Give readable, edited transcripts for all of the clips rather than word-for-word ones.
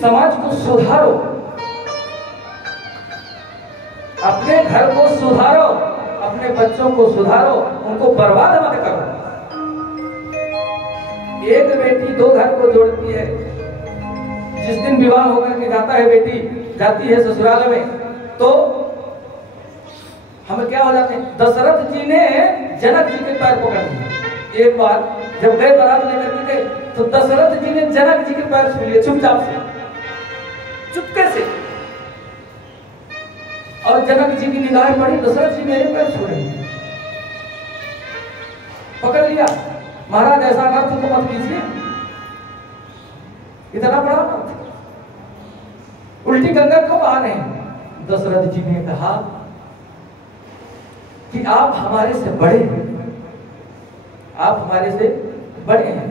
समाज को सुधारो, अपने घर को सुधारो, अपने बच्चों को सुधारो, उनको बर्बाद मत करो। एक बेटी दो घर को जोड़ती है। जिस दिन विवाह होकर के जाता है बेटी, जाती है ससुराल में, तो हम क्या हो जाते हैं, दशरथ जी ने जनक जी के पैर पकड़ लिए। एक बार जब गए बारात लेकर के गए, तो दशरथ जी ने जनक जी के पैर छू लिए चुपचाप से, चुपके से। और जनक जी की निगाहें पड़ी, दशरथ जी मेरे पैर छू रहे हैं, पकड़ लिया। महाराज ऐसा अनर्थ तो मत कीजिए, इतना बड़ा अनर्थ, उल्टी गंगा क्यों बहा रहे हैं? दशरथ जी ने कहा कि आप हमारे से बड़े हैं, आप हमारे से बड़े हैं।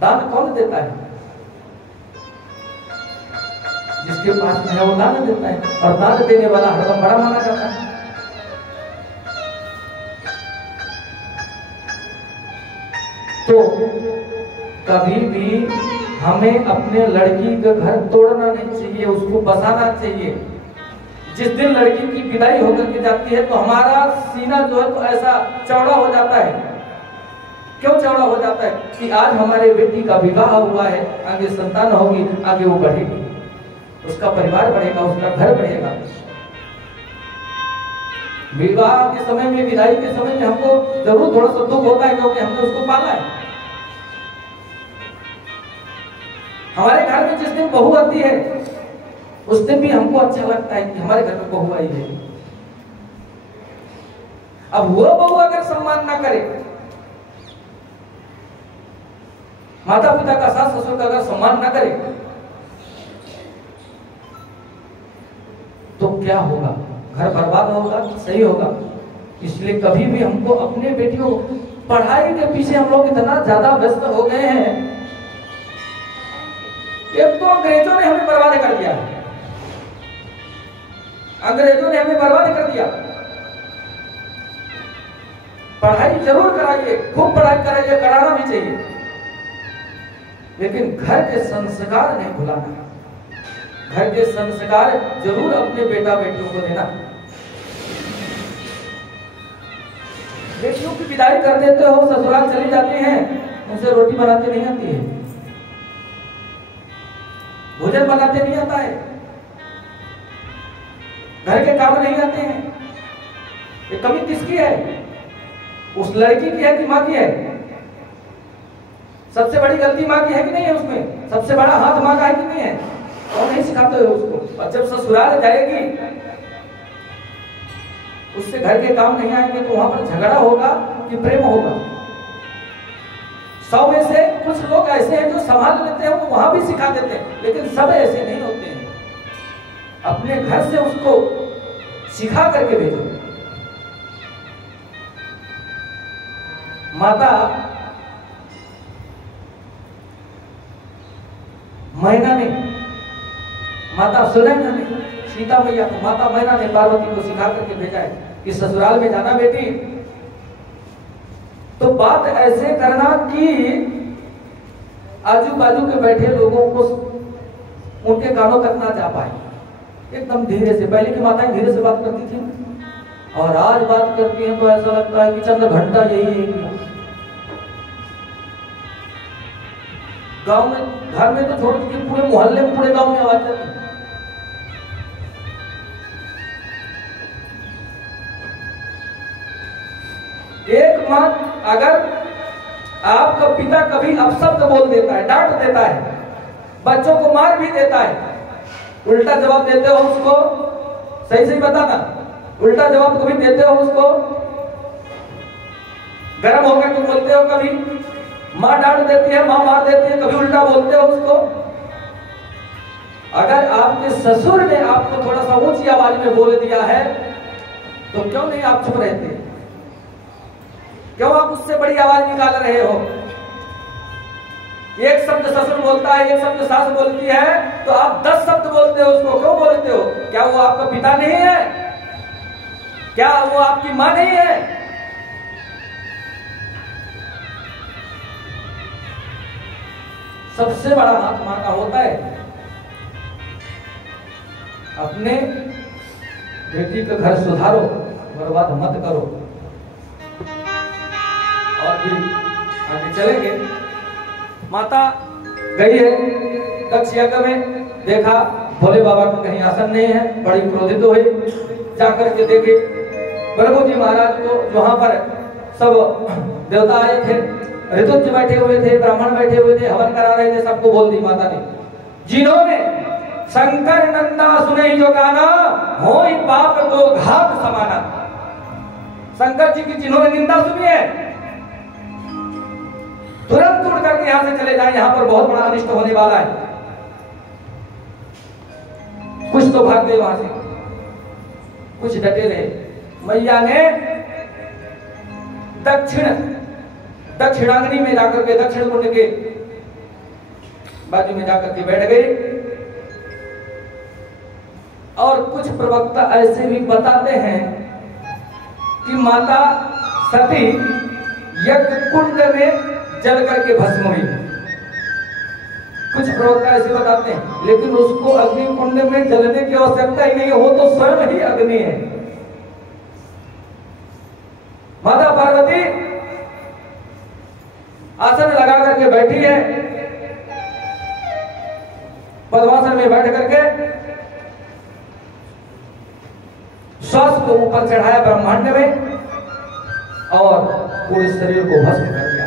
दान कौन देता है? जिसके पास में है वो दान देता है, और दान देने वाला हरदम बड़ा माना जाता है। तो कभी भी हमें अपने लड़की का घर तोड़ना नहीं चाहिए, उसको बसाना चाहिए। जिस दिन लड़की की विदाई होकर के जाती है, तो हमारा सीना जो है तो ऐसा चौड़ा हो जाता है। क्यों चौड़ा हो जाता है? कि आज हमारे बेटी का विवाह हुआ है, आगे संतान होगी, आगे वो बढ़ेगी, उसका परिवार बढ़ेगा, उसका घर बढ़ेगा। विवाह के समय में, विदाई के समय में हमको जरूर थोड़ा सा दुख होता है, क्योंकि हमने उसको पाला है। हमारे घर में जिस दिन बहू आती है, उस दिन भी हमको अच्छा लगता है कि हमारे घर में बहू आई है। अब वो बहू अगर सम्मान ना करे, माता पिता का, सास ससुर का अगर सम्मान ना करे, तो क्या होगा? घर बर्बाद होगा, सही होगा। इसलिए कभी भी हमको अपने बेटियों, पढ़ाई के पीछे हम लोग इतना ज्यादा व्यस्त हो गए हैं। एक तो अंग्रेजों ने हमें बर्बाद कर दिया, अंग्रेजों ने हमें बर्बाद कर दिया। पढ़ाई जरूर कराइए, खूब पढ़ाई कराइए, कराना भी चाहिए, लेकिन घर के संस्कार नहीं भुलाना। घर के संस्कार जरूर अपने बेटा बेटियों को देना। बेटियों की विदाई कर देते हो, ससुराल चली जाती हैं, उनसे रोटी बनाते नहीं आती है, भोजन बनाते नहीं आता है, घर के काम नहीं आते हैं। ये कमी किसकी है? उस लड़की की है कि माँ की है? सबसे बड़ी गलती माँ की है कि नहीं है? उसमें सबसे बड़ा हाथ माँ का है कि नहीं है? और नहीं सिखाते हो उसको। और जब ससुराल जाएगी, उससे घर के काम नहीं आएंगे, तो वहां पर झगड़ा होगा कि प्रेम होगा? 100 में से कुछ लोग ऐसे हैं जो संभाल लेते हैं, वो वहां भी सिखा देते हैं, लेकिन सब ऐसे नहीं होते हैं। अपने घर से उसको सिखा करके भेजो। माता मैना ने, माता सुनैना ने, सीता मैया को माता मैना ने पार्वती को सिखा करके भेजा है कि ससुराल में जाना बेटी, तो बात ऐसे करना कि आजू बाजू के बैठे लोगों को उनके कानों तक ना जा पाए। एकदम धीरे से, पहले की माताएं धीरे से बात करती थी, और आज बात करती हैं तो ऐसा लगता है कि चंद घंटा यही है। गांव में, घर में तो छोड़ के पूरे मोहल्ले में, पूरे गांव में आवाज जाती है। एक मां, अगर आपका पिता कभी अपशब्द बोल देता है, डांट देता है, बच्चों को मार भी देता है, उल्टा जवाब देते हो उसको, सही सही बताना, उल्टा जवाब कभी देते हो उसको? गर्म होकर के बोलते हो कभी? माँ डांट देती है, माँ मार देती है, कभी उल्टा बोलते हो उसको? अगर आपके ससुर ने आपको थोड़ा सा ऊंची आवाज में बोल दिया है, तो क्यों नहीं आप चुप रहते? क्यों आप उससे बड़ी आवाज निकाल रहे हो? एक शब्द ससुर बोलता है, एक शब्द सास बोलती है, तो आप 10 शब्द बोलते हो उसको। क्यों बोलते हो? क्या वो आपका पिता नहीं है? क्या वो आपकी मां नहीं है? सबसे बड़ा हाथ मां का होता है। अपने बेटी का घर सुधारो, बर्बाद मत करो। और भी आगे चलेंगे। माता गई है दक्ष यज्ञ में, देखा भोले बाबा का कहीं आसन नहीं है, बड़ी क्रोधित हुई। जाकर के देखे प्रभु जी महाराज को, वहां पर सब देवता आए थे, ऋतुज बैठे हुए थे, ब्राह्मण बैठे हुए थे, हवन करा रहे थे। सबको बोल दी माता ने, जिन्होंने शंकर नंदा सुने जो गाना, हो पाप को घात समाना। शंकर जी की जिन्होंने निंदा सुनी है, तुरंत उड़ करके यहां से चले जाए, यहां पर बहुत बड़ा अनिष्ट होने वाला है। कुछ तो भाग गए वहां से, कुछ डटे रहे। मैया ने दक्षिणाग्नि में जाकर के, दक्षिण कुंड के बाजू में जाकर के बैठ गई। और कुछ प्रवक्ता ऐसे भी बताते हैं कि माता सती यज्ञ कुंड में जल करके भस्म हुई। कुछ प्रवक्ता ऐसे बताते हैं, लेकिन उसको अग्नि कुंड में जलने की आवश्यकता ही नहीं है, वो तो स्वयं ही अग्नि है। माता पार्वती आसन लगा करके बैठी है, पद्मासन में बैठ करके श्वास को ऊपर चढ़ाया ब्रह्मांड में और पूरे शरीर को भस्म कर दिया।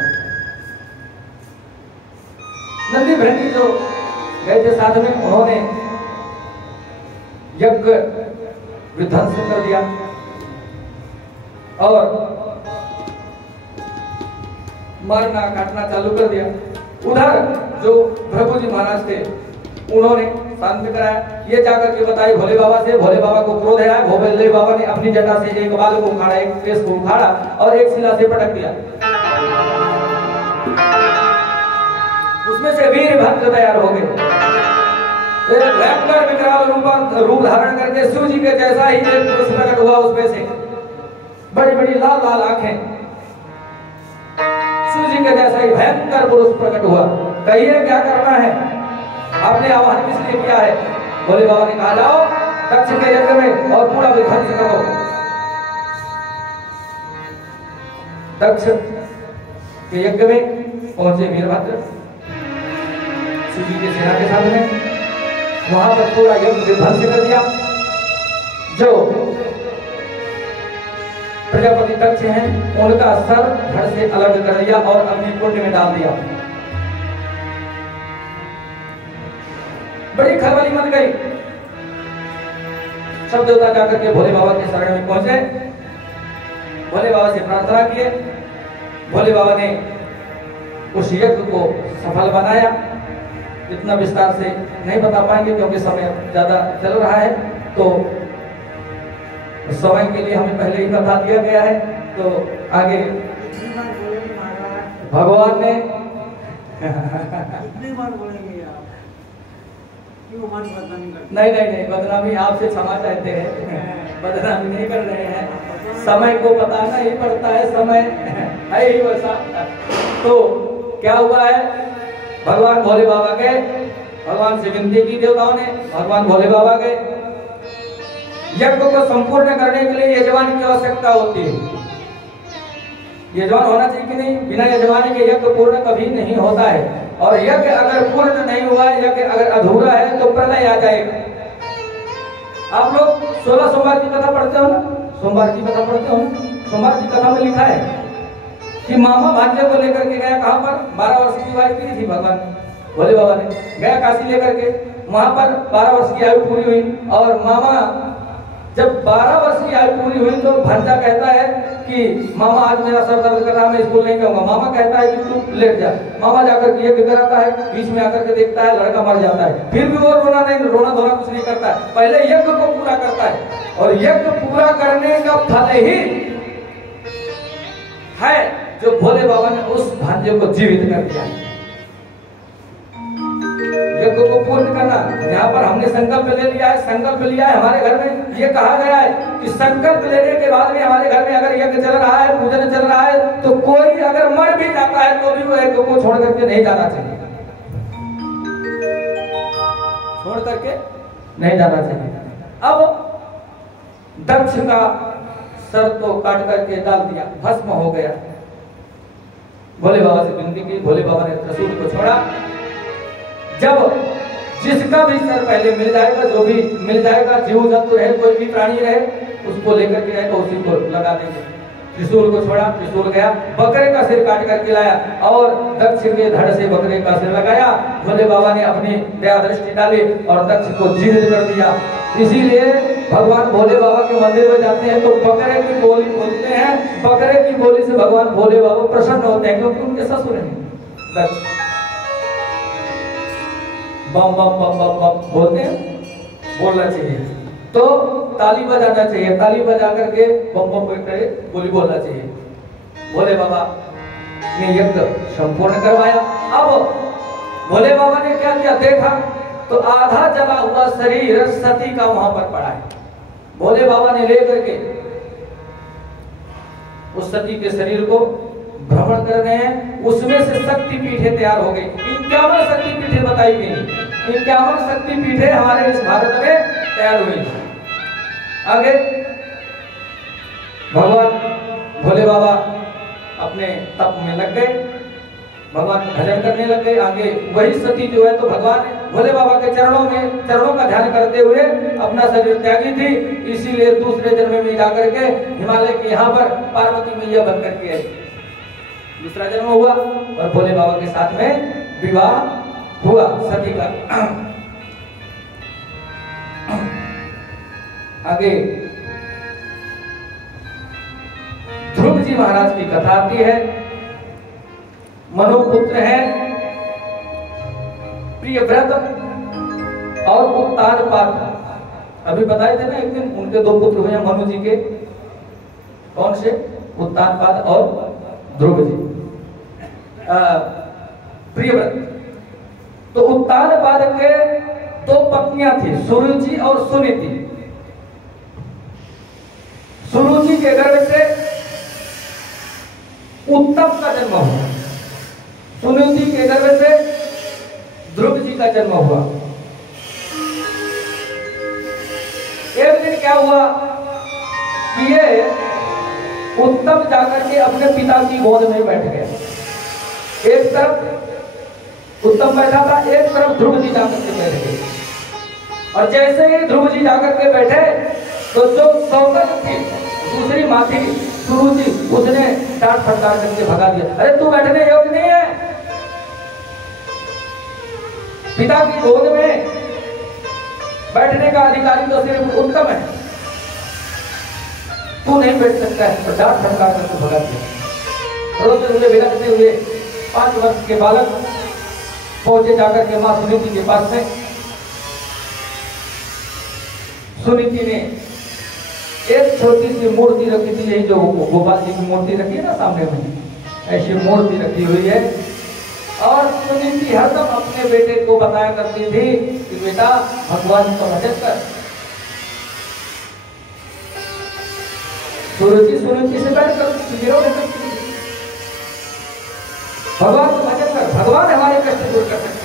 नंदी भृंगी जो गए थे साथ में, उन्होंने यज्ञ विध्वंस कर दिया और मारना काटना चालू कर दिया। उधर जो प्रभु जी महाराज थे, उन्होंने शांत कराया। ये जाकर के बताई भोले बाबा से, भोले बाबा को क्रोध आया। भोले बाबा ने अपनी जटा से एक बाल को उखाड़ा, एक केस को उखाड़ा और एक शिला से पटक दिया। उसमें से वीरभद्र तैयार हो गए। भयंकर विकराल रूप धारण करके शिव जी के जैसा ही एक पुरुष प्रकट हुआ। उसमें से बड़ी बड़ी लाल लाल आंखें, शिव जी के जैसा ही भयंकर पुरुष प्रकट हुआ। कहिए क्या करना है, आपने आह्वान किस लिए किया है? भोले बाबा ने कहा, जाओ दक्ष के यज्ञ में और पूरा विध्वंस करो। दक्ष के यज्ञ में पहुंचे वीरभद्र शिव जी की सेना के साथ में, वहां पर पूरा यज्ञ विध्वंस कर दिया। जो प्रजापति दक्ष हैं, उनका सर धड़ से अलग कर दिया और अग्नि कुंड में डाल दिया। बड़ी खलबली मच गई। सब देवता जाकर के भोले बाबा के शरण में पहुंचे, भोले बाबा से प्रार्थना किए। भोले बाबा ने उस यज्ञ को सफल बनाया। इतना विस्तार से नहीं बता पाएंगे क्योंकि समय ज्यादा चल रहा है, तो समय के लिए हमें पहले ही बता दिया गया है। तो आगे भगवान ने नहीं, बदनामी आपसे क्षमा चाहते हैं, बदनामी नहीं कर रहे हैं। समय को बताना ही पड़ता है, समय है ही वैसा। तो क्या हुआ है, भगवान भोले बाबा के, भगवान से विनती की देवताओं ने, भगवान भोले बाबा के यज्ञ को संपूर्ण करने के लिए यजमान की आवश्यकता होती है। यजमान होना चाहिए कि नहीं? बिना यजमान के यज्ञ पूर्ण कभी नहीं होता है। और यज्ञ अगर पूर्ण नहीं हुआ, यज्ञ अगर अधूरा है तो प्रलय आ जाएगा। आप लोग 16 सोमवार की कथा पढ़ते हो ना? सोमवार की कथा पढ़ते हो ना? सोमवार की कथा में लिखा है कि मामा भांजे को लेकर के गया, कहां पर? 12 वर्ष की वारी की थी भगवान भोले बाबा ने, गया काशी लेकर के। वहां पर 12 वर्ष की आयु पूरी हुई और मामा जब 12 वर्ष की आयु पूरी हुई तो भांजा कहता है कि मामा आज मेरा सर दर्द कर रहा है, मैं स्कूल नहीं जाऊंगा। मामा कहता है कि तू लेट जा। मामा जाकर के यज्ञ कराता है, बीच में आकर के देखता है लड़का मर जाता है। फिर भी वो रोना धोना कुछ नहीं करता है, पहले यज्ञ को पूरा करता है। और यज्ञ पूरा करने का फल ही है जो भोले बाबा ने उस भांजे को जीवित कर दिया। यज्ञ को पूर्ण करना, यहाँ पर हमने संकल्प ले लिया है, संकल्प लिया है। हमारे घर में ये कहा गया है कि संकल्प लेने के बाद में हमारे घर में अगर यज्ञ चल रहा है, पूजन चल रहा है, तो कोई अगर मर भी जाता है तो भी वो यज्ञ को छोड़ करके नहीं जाना चाहिए। छोड़ करके नहीं जाना चाहिए। अब दक्ष का सर तो काट करके डाल दिया, भस्म हो गया। भोले बाबा से विनती की, भोले बाबा ने त्रिशूल को छोड़ा। जब जिसका भी सर पहले मिल जाएगा, जो भी मिल जाएगा, जीव जंतु रहे, कोई भी प्राणी रहे, उसको लेकर के आएगा, उसी को लगा देंगे। त्रिशूल को छोड़ा, त्रिशूल गया, बकरे का सिर काट करके लाया और दक्ष के धड़ से बकरे का सिर लगाया। भोले बाबा ने अपनी दया दृष्टि डाली और दक्ष को जीवित कर दिया। इसीलिए भगवान भोले बाबा के मंदिर में जाते हैं तो बकरे की बोली बोलते हैं। बकरे की बोली से भगवान भोले बाबा प्रसन्न होते हैं, क्योंकि उनके ससुर हैं दक्ष। बम बम बम बम बम बोलते हैं, बोलना चाहिए। तो ताली बजाना चाहिए, ताली बजा करके बम बम करे बोली बोलना चाहिए। भोले बाबा ने यज्ञ संपूर्ण करवाया। अब भोले बाबा ने क्या किया, देखा तो आधा जला हुआ शरीर सती का वहां पर पड़ा है। भोले बाबा ने लेकर के उस सती के शरीर को भ्रमण कर रहे हैं। उसमें से शक्ति पीठे तैयार हो गई। 51 शक्ति पीठे बताई गई। 51 शक्ति पीठे हमारे इस भारत में तैयार हुई। आगे भगवान भोले बाबा अपने तप में लग गए, भगवान का भजन करने लग गए। आगे वही सती जो है तो भगवान भोले बाबा के चरणों का ध्यान करते हुए अपना शरीर त्यागी थी। इसीलिए दूसरे जन्म में जाकर के हिमालय के यहाँ पर पार्वती मैया बन करके आई। दूसरा जन्म हुआ और भोले बाबा के साथ में विवाह हुआ सती का। आगे ध्रुव जी महाराज की कथा आती है। मनुपुत्र है प्रियव्रत और उत्तानपाद। अभी बताए थे ना एक दिन, उनके 2 पुत्र हुए मनु जी के। कौन से? उत्तानपाद और ध्रुव जी। प्रियव्रत तो उत्तानपाद के 2 पत्नियां थी, सुरुचि और सुनीति। सुरुचि के गर्भ से उत्तम का जन्म हुआ, सुनीति के गर्भ से ध्रुव जी का जन्म हुआ। एक दिन क्या हुआ कि ये उत्तम जाकर के अपने पिता की गोद में बैठ गया। एक तरफ उत्तम बैठा था, एक तरफ ध्रुव जी जाकर के बैठ गए। और जैसे ही ध्रुव जी जाकर के बैठे तो जो सौतन थी, दूसरी माँ थी सुरुचि, उसने डांट फटकार करके भगा दिया। अरे तू बैठने योग्य नहीं है, पिता की गोद में बैठने का अधिकारी तो सिर्फ उत्तम है, तू नहीं बैठ सकता है। तो डांट फटकार करके भगा दिया। रोते हुए विलखते हुए 5 वर्ष के बालक पहुंचे जाकर के मां सुनीति के पास में। सुनीति ने एक छोटी सी मूर्ति रखी थी, यही जो गोपाल जी की मूर्ति रखी है ना सामने में, ऐसी मूर्ति रखी हुई है। और सुनीति हरदम अपने बेटे को बताया करती थी कि बेटा भगवान का भजन कर। सुरुचि सुनीति से बैठ कर भगवान का भजन कर, भगवान हमारे कष्ट दूर कर सकते।